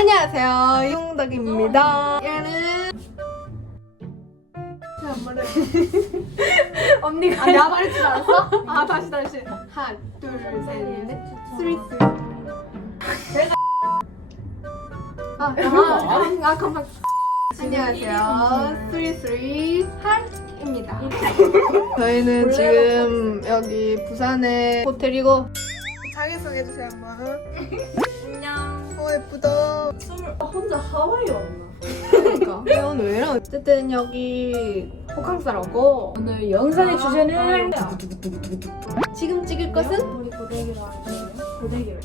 안녕하세요. 용덕입니다. 얘는 말해. 언니가 아, 내가 말할 줄 알았어? 아 다시 다시. 하나 둘셋넷. 쓰리 아, 아, 아, 아 깜빡. 안녕하세요. 쓰리 한입니다. 저희는 지금 여기 부산의 호텔이고. 자기소개해주세요 한번 어 예쁘다 스물 아, 혼자 하와이 왔나? 그러니까 회원 왜이러 어쨌든 여기 호캉스라고 오늘 영상의 주제는 지금 찍을 것은 우리 고데기로 하는 고데기를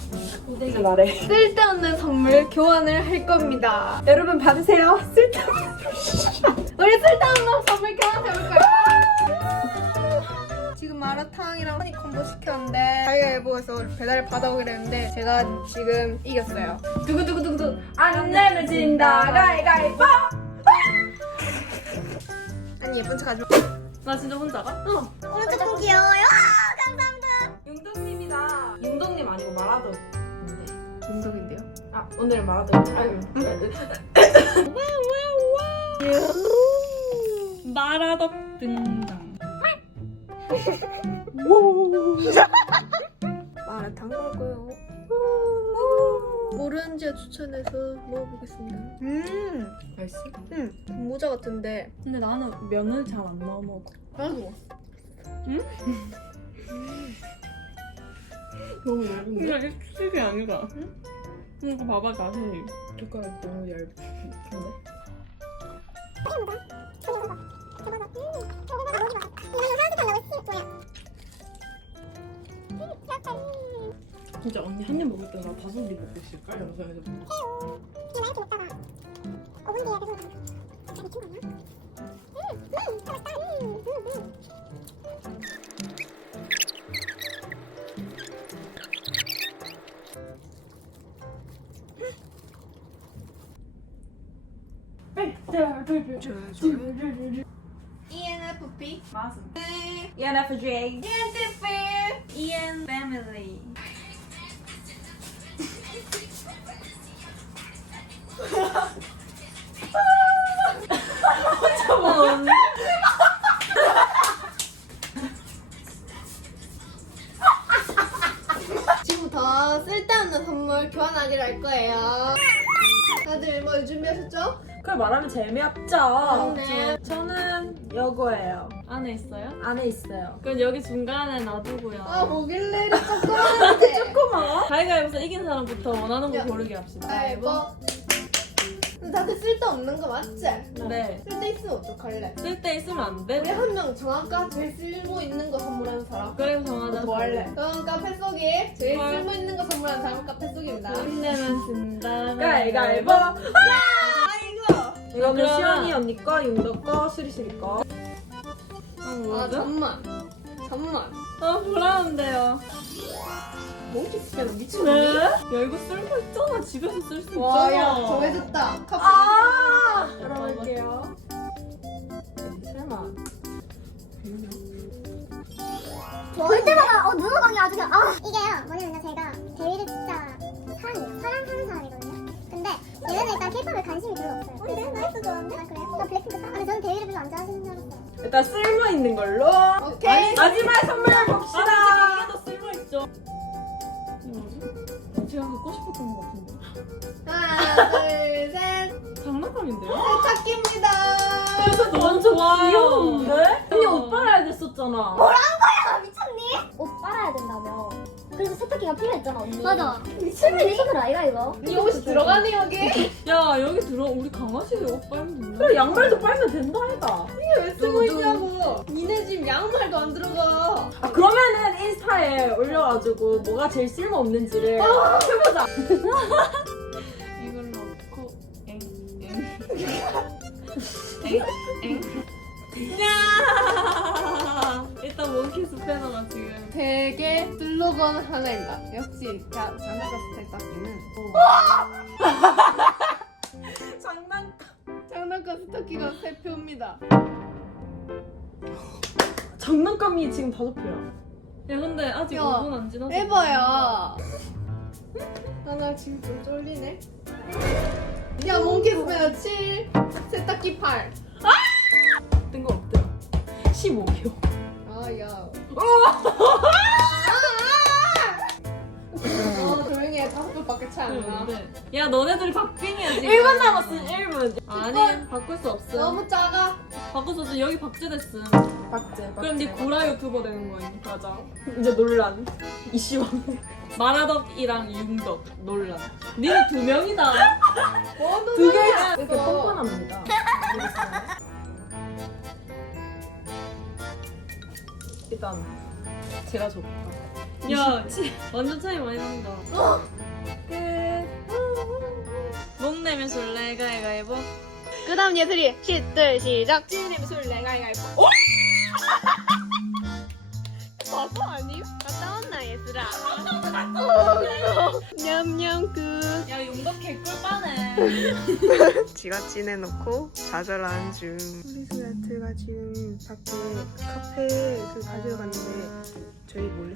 고데기 말해. 쓸데없는 선물 교환을 할 겁니다 여러분 받으세요. 쓸데없는. 우리 쓸데없는 선물 교환해볼까요? 마라탕이랑 허니 콤보 시켰는데 가위바위보에서 배달 받아오기로 했는데 제가 지금 이겼어요 두구두구두구. 안 내면 진다. 가위가위보. 아니 예쁜 척 하지 마나 진짜 혼자 가? 어. 오늘 조금 귀여워요. 아, 감사합니다. 윤동님이다. 윤동님 아니고 마라돈. 운동인데요 아 오늘 마라돈. 아유. 마라덕 등장. 마라탕 먹어요 오렌지 추천해서 먹어보겠습니다 음 맛있어? 음, 모자 같은데 근데 나는 면을 잘 안 넣어 먹어. 나도 너무 얇은데? 이게 수직이 아니라. 응? 이거 봐봐 자세히. 젓가락 너무 얇은데? 진짜 언니 한 입 먹을 때나 다섯 입 먹고 있을까? 영상에서 보고. ENFP 맞아. ENFJ. ENTP EN Family. 요거예요. 안에 있어요? 안에 있어요. 그럼 여기 중간에 놔두고요. 아 뭐길래 이렇게 조그만한데 고마워. 가위가위보에서 이긴 사람부터 원하는 거 야. 고르게 합시다. 아이고 근데 다들 쓸데없는 거 맞지? 네. 쓸데 있으면 어떡할래? 쓸데 있으면 안 우리 돼? 한명 정확가 제일 쓸모 있는 거 선물하는 사람 그래 정하자. 뭐 할래? 그럼 카페 속이 제일 뭘? 쓸모 있는 거 선물하는 사람 카페 속입니다 힘내면 진다. 가위가위보. 이거는 그러면- 시연이 언니 거, 윤도 거, 수리수리 거. 아 아 뭐죠? 잠만 잠만 아 불안한데요. 몽키 스패너 네? 미쳤니? 야 이거 쓸모 있잖아. 집에서 쓸 수 있잖아. 와야 정해졌다 카페 아! 열어볼게요. 설마. 볼 때마다 어 눈호강이 아주 그냥 아 이게요 뭐냐면 제가 데뷔를 진짜 사랑해요 사랑하는 사람이거든요 근데 얘네는 일단 케이팝에 관심이 별로 없어요 어 근데 나이스 좋아하는데? 아 그래요? 나 블랙핑크 사? 아니 저는 데뷔를 별로 안 좋아하시는 줄 알았어요 일단 쓸모 있는 걸로. 오케이 마지막 선물 아 봅시다. 솔직히 이게 더 쓸모 있죠. 이거 뭐지? 제가 갖고 싶었던 것 같은데. 하나 둘 셋 장난감인데요? 세탁기입니다 너무 좋아요. 귀여운데? 언니 어. 옷 빨아야 됐었잖아. 아 미쳤 세탁기가 필요했잖아 언니 맞아 미친년이 손을 아이가 이거 이 옷이 들어가네 여기 야 여기 들어 우리 강아지 옷 빨면 된다. 그래 양말도 빨면 된다 해가. 이게 왜 쓰고 있냐고 니네 집 양말도 안 들어가 아 그러면은 인스타에 올려가지고 뭐가 제일 쓸모 없는지를 해보자. 이걸 넣고 엥 엥. 엥. 야! 일단 몽키 스 패너가 지금 되게 슬로건 하나입니다 역시 자, 장난감 스타키는 장난감. 장난감 스타키가 세 표입니다 장난감이 지금 다섯 표야. 야 근데 아직 야, 5분 안 지났어 에바야 아나 지금 좀 쫄리네. 야 몽키스베어 7 세탁기 8. 어 조용히 해. 다섯 분밖에 차이 안 나. 야 너네들이 박빙이야 지금. 1분 남았어 1분. 아니 바꿀 수 없어 너무 작아. 바꿀 수 없어 여기 박제 됐음. 박제. 그럼 네 구라 유튜버 되는 거야 맞아 이제 논란. 이슈왕 마라덕이랑 융덕 논란. 니네 두 명이다. 두 개. 이렇게 뻔뻔합니다. 일단 제가 좋다 야 완전 차이 많이 난다. 끝 목 내면 술래 가위가위보. 그 다음 예슬이 시들 시작. 찌님 술래 가위가위보. 바보 아님? 갔다 왔나 예슬아? 냠냠 끝 야 용덕 개꿀 빠네. 지가 찐해놓고 좌절한 중. 크리스마트가 지금 밖에 카페 그 가지러 갔는데 저희 몰래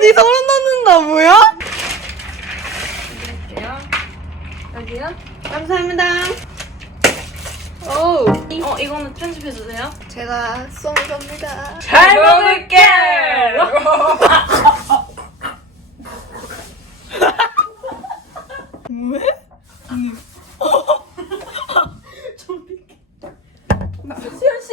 와, 니 소름 돋는다, 뭐야? 여기요? 감사합니다. 오. 어 이거는 편집해 주세요. 제가 쏜 겁니다. 잘 먹을게. 수현 씨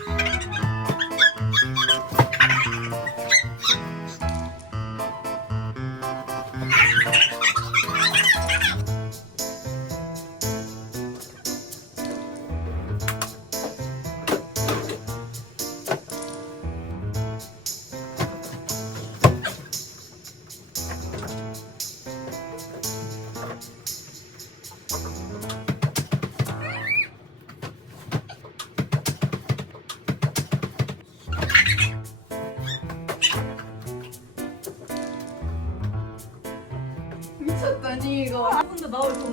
나왜 도망갔지?